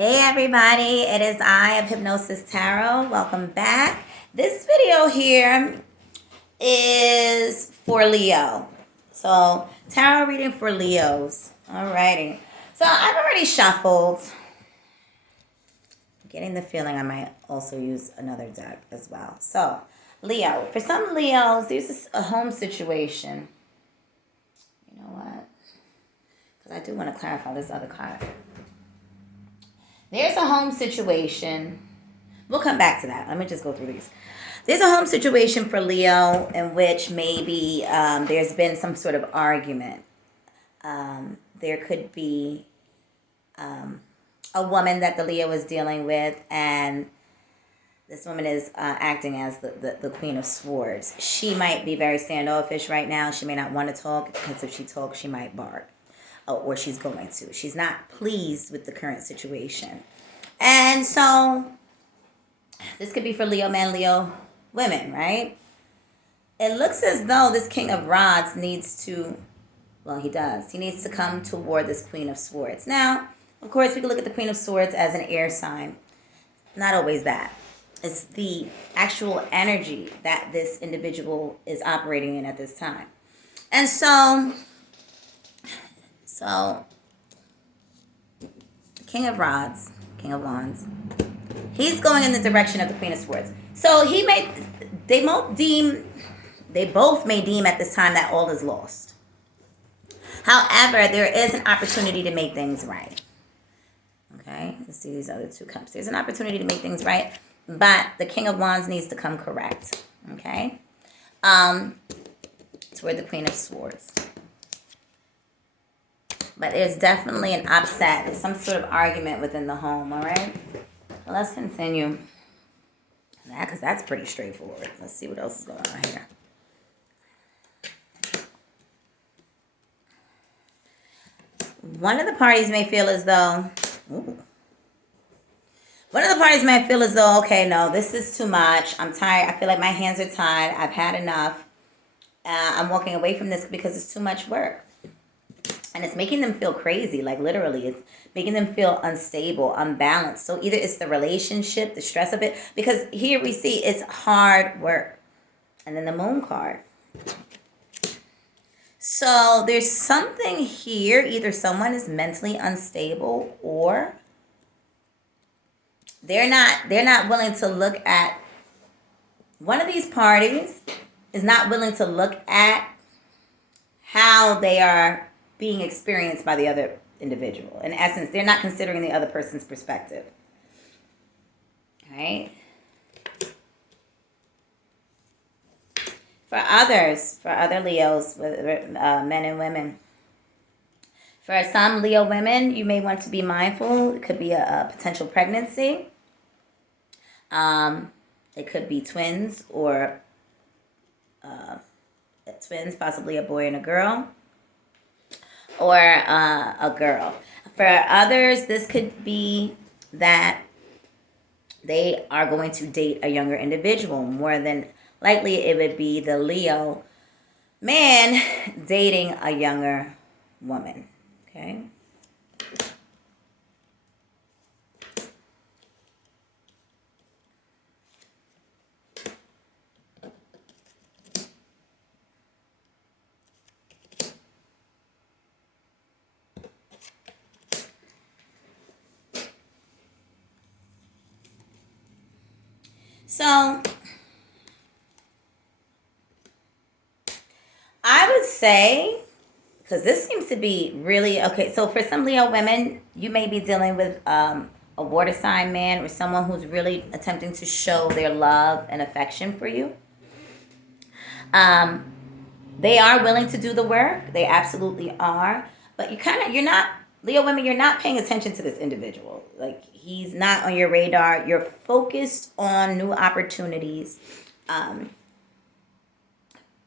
Hey everybody, it is I of Hypnosis Tarot. Welcome back. This video here is for Leo. So, tarot reading for Leos. Alrighty. So, I've already shuffled. Getting the feeling I might also use another deck as well. So, Leo. For some Leos, there's a home situation. You know what? Because I do want to clarify this other card. There's a home situation. We'll come back to that. Let me just go through these. There's a home situation for Leo in which maybe there's been some sort of argument. There could be a woman that the Leo is dealing with, and this woman is acting as the Queen of Swords. She might be very standoffish right now. She may not want to talk because if she talks, she might bark. Or she's going to. She's not pleased with the current situation. And so, this could be for Leo men, Leo women, right? It looks as though this King of Rods needs to, well, he does. He needs to come toward this Queen of Swords. Now, of course, we can look at the Queen of Swords as an air sign. Not always that. It's the actual energy that this individual is operating in at this time. And so, King of Rods, King of Wands, he's going in the direction of the Queen of Swords. So they both may deem at this time that all is lost. However, there is an opportunity to make things right. Okay, let's see these other two cups. There's an opportunity to make things right, but the King of Wands needs to come correct. Okay, toward the Queen of Swords. But there's definitely an upset. There's some sort of argument within the home, all right? Well, let's continue that because that's pretty straightforward. Let's see what else is going on here. One of the parties may feel as though, okay, no, this is too much. I'm tired. I feel like my hands are tied. I've had enough. I'm walking away from this because it's too much work. And it's making them feel crazy, like literally. It's making them feel unstable, unbalanced. So either it's the relationship, the stress of it, because here we see it's hard work. And then the Moon card. So there's something here. Either someone is mentally unstable or they're not willing to look at, one of these parties is not willing to look at how they are being experienced by the other individual. In essence, they're not considering the other person's perspective. All right? For other Leos, men and women, for some Leo women, you may want to be mindful. It could be a potential pregnancy. It could be twins or twins, possibly a boy and a girl. Or a girl. For others, this could be that they are going to date a younger individual. More than likely, it would be the Leo man dating a younger woman. Okay? So, I would say, because this seems to be really, okay, so for some Leo women, you may be dealing with a water sign man or someone who's really attempting to show their love and affection for you. They are willing to do the work. They absolutely are. But you're not, Leo women, you're not paying attention to this individual. Like, he's not on your radar. You're focused on new opportunities. And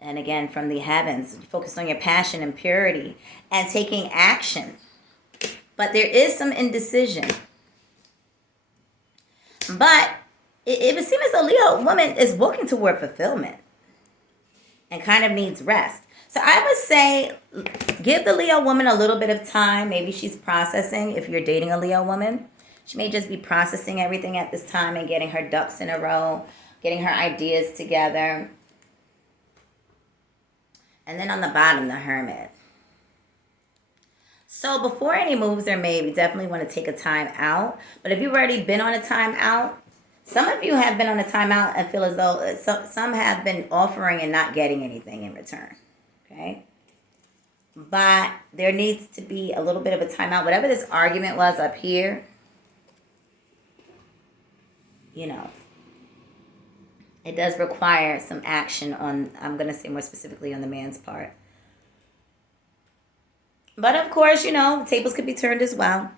again, from the heavens, focused on your passion and purity and taking action. But there is some indecision. But it would seem as though Leo woman is walking toward fulfillment and kind of needs rest. So I would say give the Leo woman a little bit of time. Maybe she's processing if you're dating a Leo woman. She may just be processing everything at this time and getting her ducks in a row, getting her ideas together. And then on the bottom, the Hermit. So before any moves are made, we definitely want to take a time out. But if you've already been on a time out, some of you have been on a time out and feel as though some have been offering and not getting anything in return. Okay? But there needs to be a little bit of a timeout. Whatever this argument was up here, you know, it does require some action on, I'm going to say more specifically on the man's part. But of course, you know, tables could be turned as well.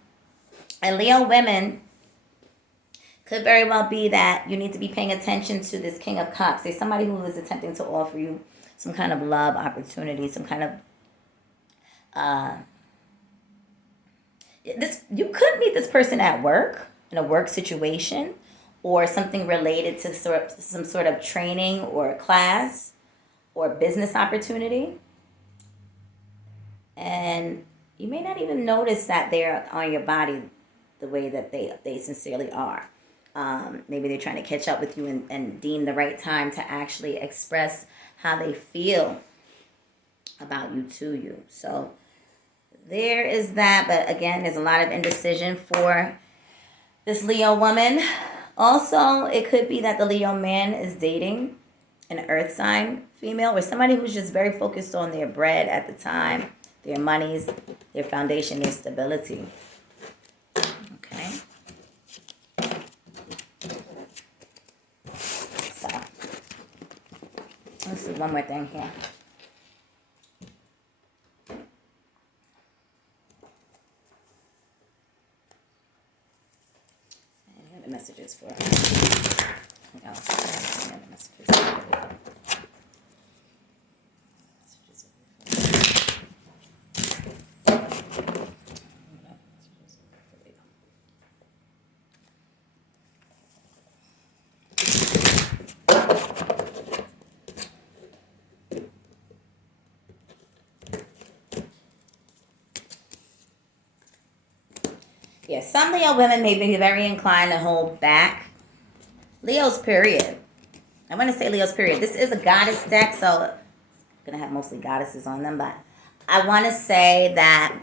And Leo women, could very well be that you need to be paying attention to this King of Cups. There's somebody who is attempting to offer you some kind of love opportunity, some kind of you could meet this person at work, in a work situation, or something related to some sort of training or class or business opportunity. And you may not even notice that they're on your body the way that they sincerely are. Maybe they're trying to catch up with you and deem the right time to actually express how they feel about you to you. So there is that. But again, there's a lot of indecision for this Leo woman. Also, it could be that the Leo man is dating an earth sign female or somebody who's just very focused on their bread at the time, their monies, their foundation, their stability. Okay. So, let's do one more thing here. Any other messages for us? Any other messages? Yeah, some Leo women may be very inclined to hold back. Leo's period. I want to say Leo's period. This is a goddess deck, so it's going to have mostly goddesses on them. But I want to say that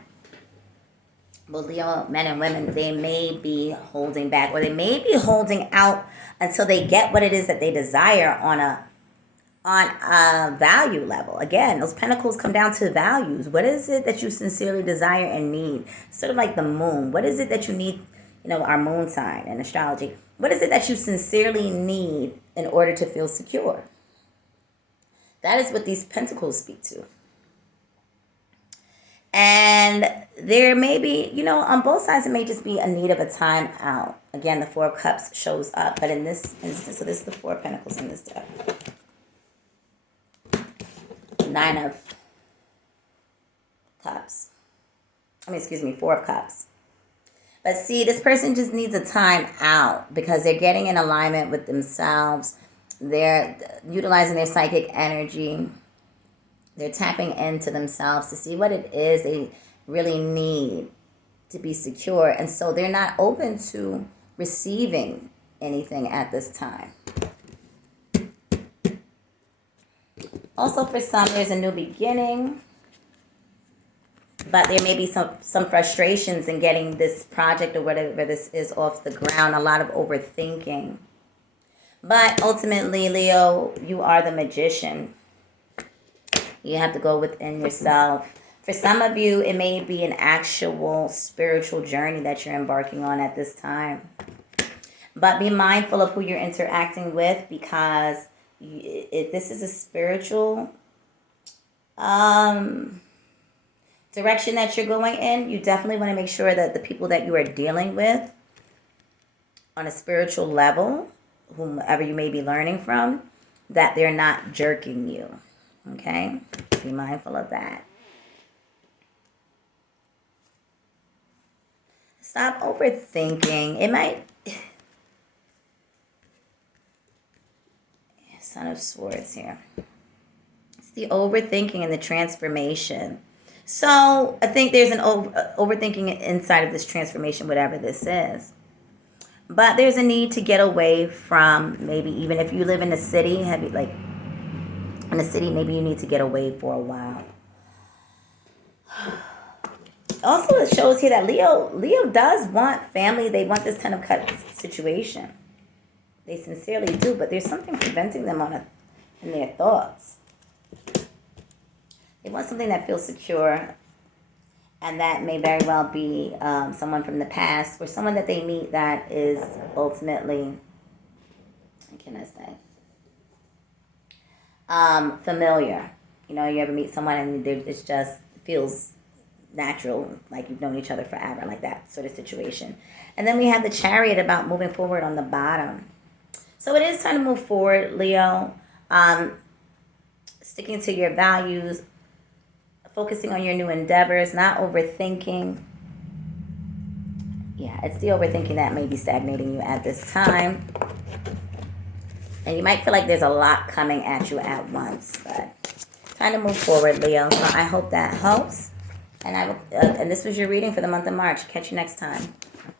both Leo men and women, they may be holding back. Or they may be holding out until they get what it is that they desire on a value level. Again, those pentacles come down to values. What is it that you sincerely desire and need? Sort of like the moon. What is it that you need, you know, our moon sign in astrology? What is it that you sincerely need in order to feel secure? That is what these pentacles speak to. And there may be, you know, on both sides, it may just be a need of a time out. Again, the Four of Cups shows up. But in this instance, so this is the Four of Pentacles in this deck. Nine of Cups. Four of Cups. But see, this person just needs a time out because they're getting in alignment with themselves. They're utilizing their psychic energy. They're tapping into themselves to see what it is they really need to be secure. And so they're not open to receiving anything at this time. Also, for some, there's a new beginning. But there may be some frustrations in getting this project or whatever this is off the ground. A lot of overthinking. But ultimately, Leo, you are the magician. You have to go within yourself. For some of you, it may be an actual spiritual journey that you're embarking on at this time. But be mindful of who you're interacting with, because if this is a spiritual direction that you're going in, you definitely want to make sure that the people that you are dealing with on a spiritual level, whomever you may be learning from, that they're not jerking you. Okay? Be mindful of that. Stop overthinking. It might... Son of Swords here. It's the overthinking and the transformation. So I think there's an overthinking inside of this transformation, whatever this is. But there's a need to get away from, maybe even if you live in a city, like in a city, maybe you need to get away for a while. Also, it shows here that Leo does want family. They want this 10 of Cups situation. They sincerely do, but there's something preventing them in their thoughts. They want something that feels secure, and that may very well be someone from the past or someone that they meet that is ultimately, what can I say, familiar. You know, you ever meet someone and it just feels natural, like you've known each other forever, like that sort of situation. And then we have the Chariot about moving forward on the bottom. So it is time to move forward, Leo. Sticking to your values, focusing on your new endeavors, not overthinking. Yeah, it's the overthinking that may be stagnating you at this time. And you might feel like there's a lot coming at you at once, but time to move forward, Leo. So I hope that helps. And and this was your reading for the month of March. Catch you next time.